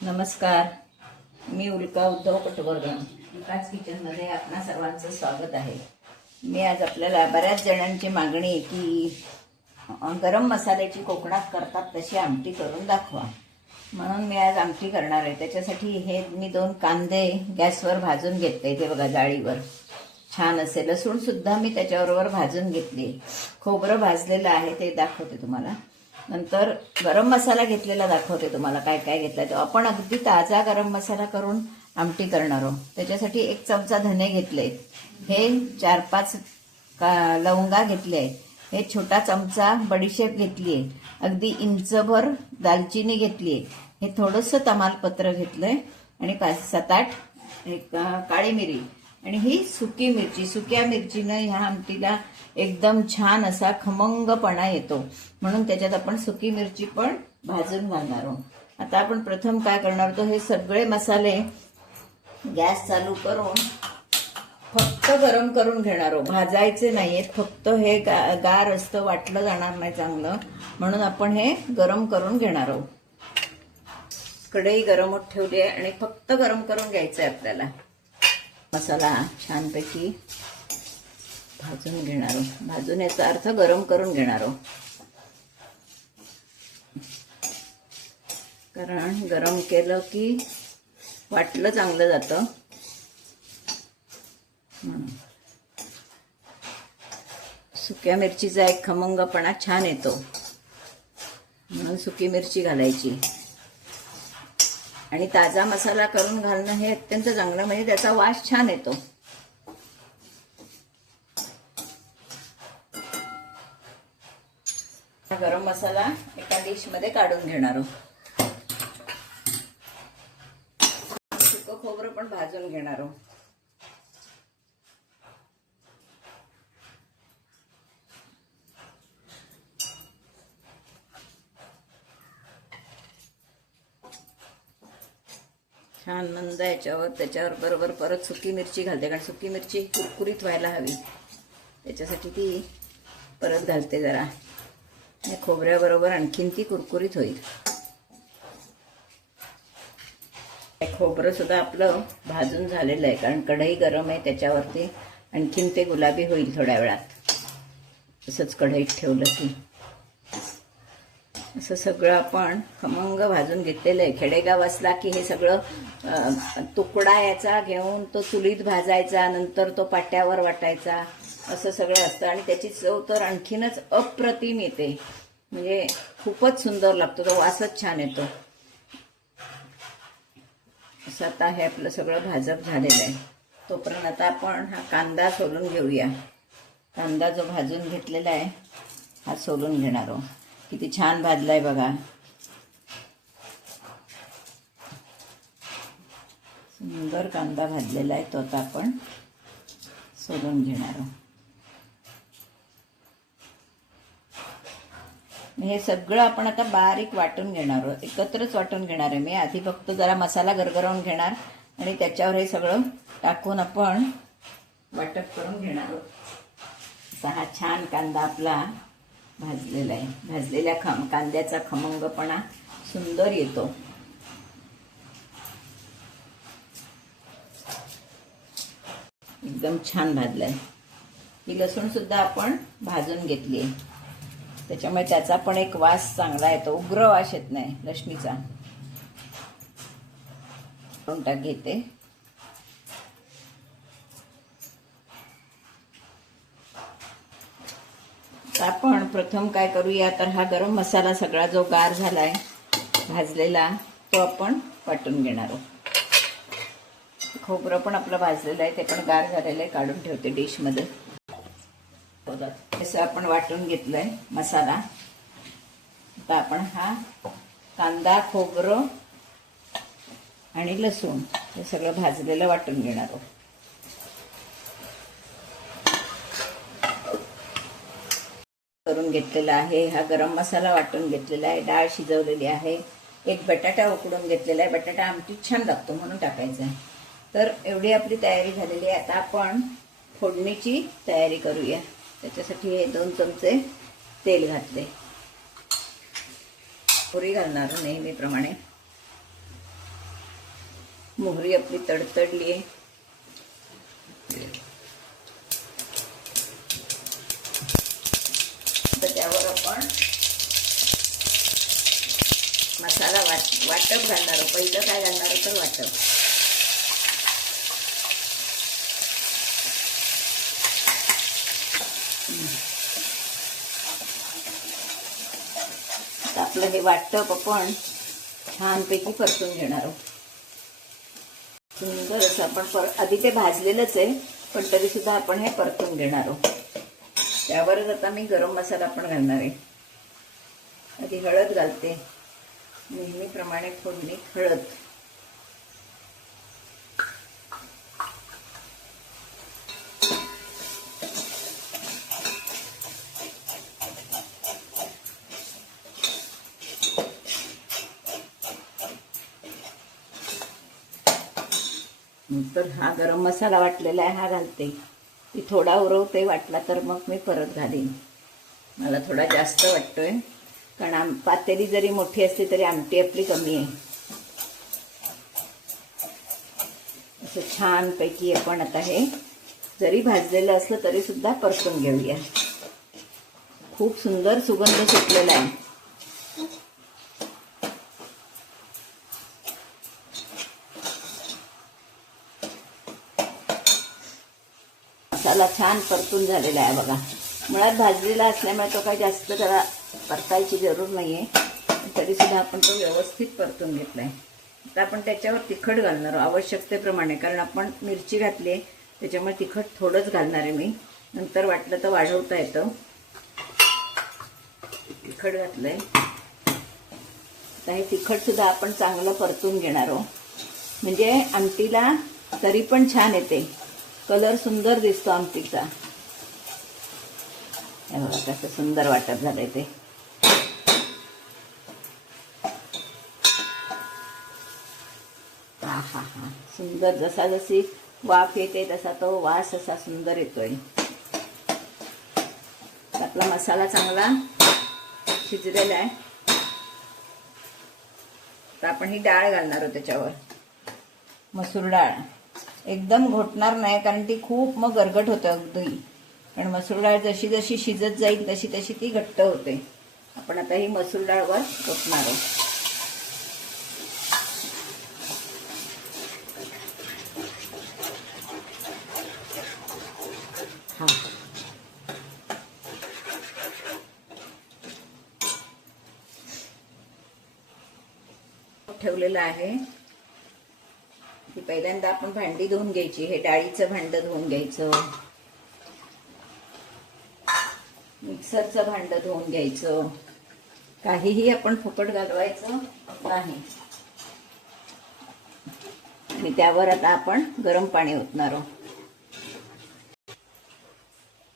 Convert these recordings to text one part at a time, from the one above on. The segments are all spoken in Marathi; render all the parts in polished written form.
नमस्कार. मी उल्का उद्धव कटवर्धन. उल्काच किचनमध्ये आपणा सर्वांचं स्वागत आहे. मी आज आपल्याला बऱ्याच जणांची मागणी आहे की गरम मसाल्याची कोकणात करतात तशी आमटी करून दाखवा, म्हणून मी आज आमटी करणार आहे. त्याच्यासाठी हे मी 2 कांदे गॅसवर भाजून घेतले. ते बघा जाळीवर छान असे. लसूण सुद्धा मी त्याच्याबरोबर भाजून घेतली. खोबरं भाजलेलं आहे ते दाखवते तुम्हाला. नंतर गरम मसाला घेतलेला दाखवते तुम्हाला काय काय घेतला तो. आपण अगदी ताजा गरम मसाला करून आमटी करणार आहोत. त्याच्यासाठी 1 चमचा धने घेतले, हे 4-5 लवंगा घेतले, हे छोटा चमचा बडीशेप घेतली आहे, अगदी इंचभर दालचिनी घेतली आहे, हे थोडंसं तमालपत्र घेतलंय आणि 5-7-8 काळी मिरी आणि ही सुकी मिरची. सुक्या मिरचीनं ह्या आमटीला एकदम छान असा खमंगपणा येतो, म्हणून त्याच्यात आपण सुकी मिरची पण भाजून घालणार आहोत. आता आपण प्रथम काय करणार आहोत, हे सगळे मसाले गॅस चालू करून फक्त गरम करून घेणार आहोत. भाजायचे नाहीयेत, फक्त हे गार असतं, वाटलं जाणार नाही चांगलं, म्हणून आपण हे गरम करून घेणार आहोत. कढई गरम होत ठेवली आहे आणि फक्त गरम करून घ्यायचं आहे आपल्याला. मसाला छानपैकी भाजून घेणार आहोत. भाजून याचा अर्थ गरम करून घेणार आहोत, कारण गरम केलं की वाटलं चांगलं जातं म्हणून. सुक्या मिरचीचा एक खमंगपणा छान येतो, म्हणून सुकी मिरची घालायची. आणि ताजा मसाला करून घालणं हे अत्यंत चांगलं, म्हणजे त्याचा वास छान येतो. गरम मसाला एका डिश मध्ये काढून घेणार आहोत. सुकं खोबरं पण भाजून घेणार आहोत. छान मंद याच्यावर, त्याच्यावर बरोबर परत सुकी मिरची घालते, कारण सुकी मिरची कुरकुरीत व्हायला हवी, त्याच्यासाठी ती परत घालते जरा. खोबऱ्याबरोबर आणखीन ती कुरकुरीत होईल. खोबरं सुद्धा आपलं भाजून झालेलं आहे, कारण कढई गरम आहे, त्याच्यावरती आणखीन ते गुलाबी होईल थोड्या वेळात. तसंच कढईत ठेवलं की असं सगळं आपण खमंग भाजून घेतलेलं आहे. खेडेगाव असला की हे सगळं तुकडा याचा घेऊन तो चुलीत भाजायचा, नंतर तो पाट्यावर वाटायचा, असं सगळं असतं. आणि त्याची चव तर आणखीनच अप्रतिम येते, म्हणजे खूपच सुंदर लागतो, तो वासच छान येतो. असं आता हे आपलं सगळं भाजप झालेलं आहे. तोपर्यंत आता आपण हा कांदा सोलून घेऊया. कांदा जो भाजून घेतलेला आहे हा सोलून घेणार आहोत. किती छान भाजलाय बघा, सुंदर कांदा भाजलेला आहे. तो आता आपण सोलून घेणार आहोत. हे सगळं आपण आता बारीक वाटून घेणार आहोत, एकत्रच वाटून घेणार आहे मी. आधी फक्त जरा मसाला गरगरवून घेणार आणि त्याच्यावर हे सगळं टाकून आपण वाटप करून घेणार आहोत. असा हा छान कांदा आपला भाजलेला आहे. भाजलेल्या कांद्याचा खमंगपणा सुंदर येतो. एकदम छान भाजलाय. ही लसूण सुद्धा आपण भाजून घेतली आहे, त्याच्यामुळे त्याचा पण एक वास चांगला येतो, उग्र वास येत नाही लसणीचा. टाक घेते. आपण प्रथम काय करूया, तर हा गरम मसाला सगळा जो गार झालाय भाजलेला तो आपण वाटून घेणार आहोत. खोबरं पण आपलं भाजलेलं आहे, ते पण गार झालेलं आहे, काढून ठेवते डिश मध्ये. असं आपण वाटून घेतलंय मसाला. आता आपण हा कांदा, खोबरं आणि लसूण हे सगळं भाजलेलं वाटून घेणार आहोत. करून घेतलेला आहे. हा गरम मसाला वाटून घेतलेला आहे. डाळ शिजवलेली आहे. 1 बटाटा उकडून घेतलेला आहे. बटाटा आमटीत छान लागतो म्हणून टाकायचा आहे. तर एवढी आपली तयारी झालेली आहे. आता आपण फोडणीची तयारी करूया. त्याच्यासाठी हे 2 चमचे तेल घातले. 4 घालणार नेहमीप्रमाणे. मोहरी आपली तडतडली आहे. तर त्यावर आपण मसाला वाटप घालणार. पहिलं काय घालणार तर वाटप. आपलं हे वाटप आपण छानपैकी परतून घेणार आहोत. सुंदर असं आपण आधी ते भाजलेलंच आहे, पण तरी सुद्धा आपण हे परतून घेणार आहोत. त्यावरच आता मी गरम मसाला पण घालणार आहे. आधी हळद घालते, नेहमीप्रमाणे फोडणीत हळद. नंतर हा गरम मसाला वाटलेला आहे हा घालते. ती थोडा उरवते, वाटला तर मग मी परत घालीन. मला थोडा जास्त वाटतोय, कारण पातेली जरी मोठी असली तरी आमटी आपली कमी आहे. असं छानपैकी आपण आता हे जरी भाजलेलं असलं तरी सुद्धा परतून घेऊया. खूप सुंदर सुगंध सुटलेला आहे. मसाला छान परतून झालेला आहे बघा. मुळात भाजलेला असल्यामुळे तो काही जास्त त्याला परतायची जरूर नाही आहे, तरी सुद्धा आपण तो व्यवस्थित परतून घेतला आहे. आता आपण त्याच्यावर तिखट घालणार आहोत आवश्यकतेप्रमाणे, कारण आपण मिरची घातली आहे त्याच्यामुळे तिखट थोडंच घालणार आहे मी. नंतर वाटलं तर वाढवता येतं. तिखट घातलंय. आता हे तिखट सुद्धा आपण चांगलं परतून घेणार आहोत, म्हणजे आमटीला तरी पण छान येते. कलर सुंदर दिसतो आमटीचा. हे बघा कसं सुंदर वाटत झालंय ते. हा हा हा सुंदर. जसा जशी वाफ येते तसा तो वास असा सुंदर येतोय. आपला मसाला चांगला शिजलेला आहे. तर आपण ही डाळ घालणार आहोत त्याच्यावर. मसूर डाळ एकदम घोटणार नाही, कारण ती खूप मग गरगट होतं अगदी. कारण मसूर डाळ जशी जशी शिजत जाईल तशी तशी ती घट्ट होते. आपण आता ही मसूर डाळ वर घोटणार आहोत. हा ठेवलेलं आहे. की पहिल्यांदा आपण भांडी धुवून घ्यायची. हे डाळीचं भांडं धुवून घ्यायचं, मिक्सरचं भांडं धुवून घ्यायचं. काहीही आपण फुकट घालवायचं नाही. आणि त्यावर आता आपण गरम पाणी ओतणार आहोत.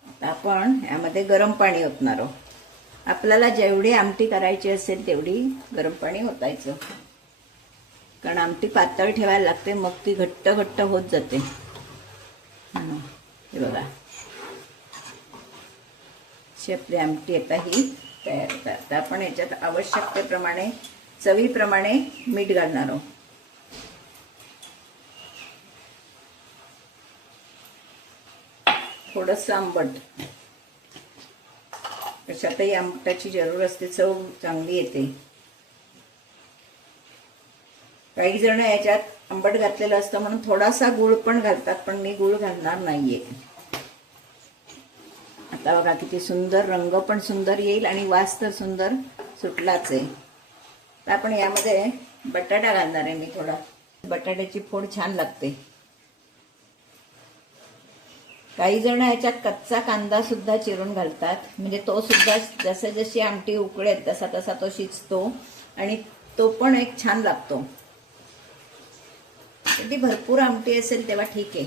आता आपण यामध्ये गरम पाणी ओतणार आहोत. आपल्याला जेवढी आमटी करायची असेल तेवढी गरम पाणी ओतायचं, कारण आमटी पातळ ठेवायला लागते, मग ती घट्ट घट्ट होत जाते. हे बघा अशी आपली आमटी आता ही तयार होतात. आता आपण याच्यात आवश्यकतेप्रमाणे चवीप्रमाणे मीठ घालणार आहोत. थोडंसं आंबट, कशातही आंबटाची जरूर असते, चव चांगली येते. काही जण याच्यात आंबट घातलेलं असतं म्हणून थोडासा गूळ पण घालतात, पण मी गूळ घालणार नाहीये. आता बघा किती सुंदर रंग पण सुंदर येईल आणि वास तर सुंदर सुटलाच आहे. तर आपण यामध्ये बटाटा घालणार आहे मी थोडा. बटाट्याची फोड छान लागते. काही जण याच्यात कच्चा कांदा सुद्धा चिरून घालतात, म्हणजे तो सुद्धा जसे जशी आमटी उकळेल तसा तसा तो शिजतो आणि तो पण एक छान लागतो. ती भरपूर आमटी असेल तेव्हा ठीक आहे,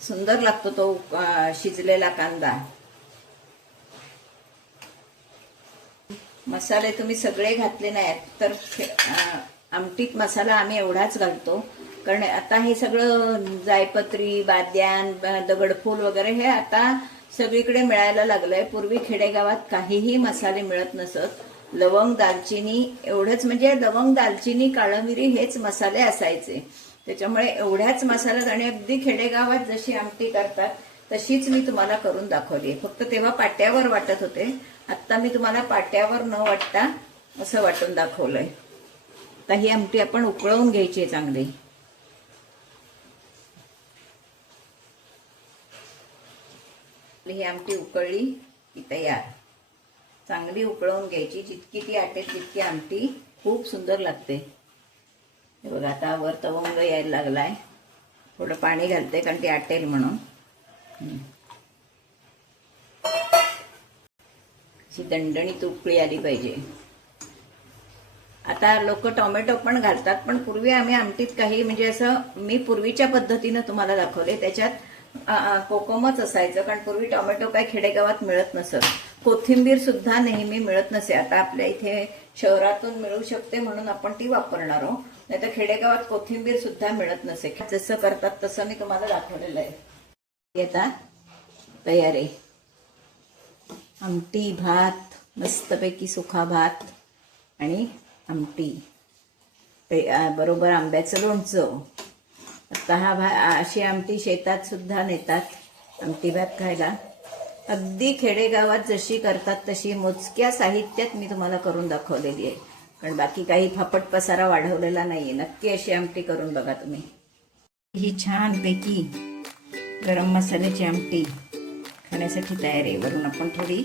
सुंदर लागतो तो शिजलेला कांदा. मसाले तुम्ही सगळे घातले नाहीत तर आमटीत मसाला आम्ही एवढाच घालतो, कारण आता हे सगळं जायपत्री, बाद्यान, दगडफूल वगैरे हे आता सगळीकडे मिळायला लागलंय. पूर्वी खेडेगावात काहीही मसाले मिळत नसत लवंग दालचिनी एवढंच, म्हणजे लवंग दालचिनी काळं मिरी हेच मसाले असायचे. त्याच्यामुळे एवढ्याच मसाल्यात आणि अगदी खेडेगावात जशी आमटी करतात तशीच मी तुम्हाला करून दाखवली. फक्त तेव्हा पाट्यावर वाटत होते, आत्ता मी तुम्हाला पाट्यावर न वाटता असं वाटून दाखवलंय. आता ही आमटी आपण उकळवून घ्यायची आहे चांगली. ही आमटी उकळली की तयार. चांगली उकळवून घ्यायची, जितकी ती आटेल तितकी आमटी खूप सुंदर लागते. हे बघा आता वर तवंग यायला लागलाय. थोडं पाणी घालते कारण ती आटेल म्हणून. अशी दणदणीत उकळी आली पाहिजे. आता लोक टोमॅटो पण घालतात, पण पूर्वी आम्ही आमटीत काही, म्हणजे असं मी पूर्वीच्या पद्धतीनं तुम्हाला दाखवले, त्याच्यात कोकमच असायचं. कारण पूर्वी टोमॅटो काय खेडेगावात मिळत नसत. कोथिंबीर सुद्धा नेहमी मिळत नसे. आता आपल्या इथे शहरातून मिळू शकते म्हणून आपण ती वापरणार आहोत, नाही तर खेडेगावात कोथिंबीर सुद्धा मिळत नसे. जसं करतात तसं मी तुम्हाला दाखवलेलं आहे. आता तयार आहे आमटी, भात, मस्तपैकी सुखा भात आणि आमटी, बरोबर आंब्याचं लोणचं. आता अशी आमटी शेतात सुद्धा नेतात आमटी भात खायला. अगदी खेडेगावात जशी करतात तशी मोजक्या साहित्यात मी तुम्हाला करून दाखवलेली आहे. कारण बाकी काही फापट पसारा वाढवलेला नाहीये. नक्की अशी आमटी करून बघा तुम्ही. ही छानपैकी गरम मसाल्याची आमटी खाण्यासाठी तयार आहे. वरून आपण थोडी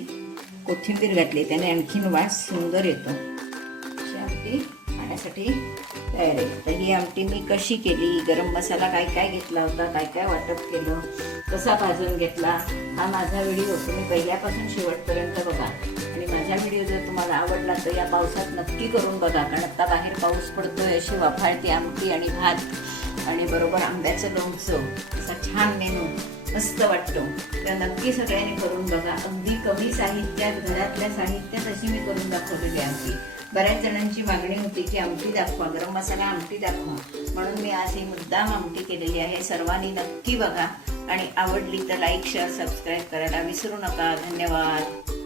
कोथिंबीर घातली, त्याने आणखीन वास सुंदर येतो. अशी आमटी खाण्यासाठी तयार आहे. तर ही आमटी मी कशी केली, गरम मसाला काय काय घेतला होता, काय काय वाटप केलं, कसा भाजून घेतला, हा माझा व्हिडिओ तुम्ही पहिल्यापासून शेवटपर्यंत बघा. आणि माझा व्हिडिओ जर तुम्हाला आवडला तर या पावसात नक्की करून बघा. कारण आता बाहेर पाऊस पडतोय, अशी वाफाळती आमटी आणि भात आणि बरोबर आंब्याचं लोणचं, असा छान मेनू मस्त वाटतो. तर नक्की सगळ्यांनी करून बघा. अगदी कमी साहित्यात, घरातल्या साहित्यात अशी मी करून दाखवलेली आमटी. बऱ्याच जणांची मागणी होती की आमटी दाखवा, गरम मसाला आमटी दाखवा, म्हणून मी आज ही मुद्दाम आमटी केलेली आहे. सर्वांनी नक्की बघा आणि आवडली तर लाईक, शेअर, सबस्क्राईब करायला विसरू नका. धन्यवाद.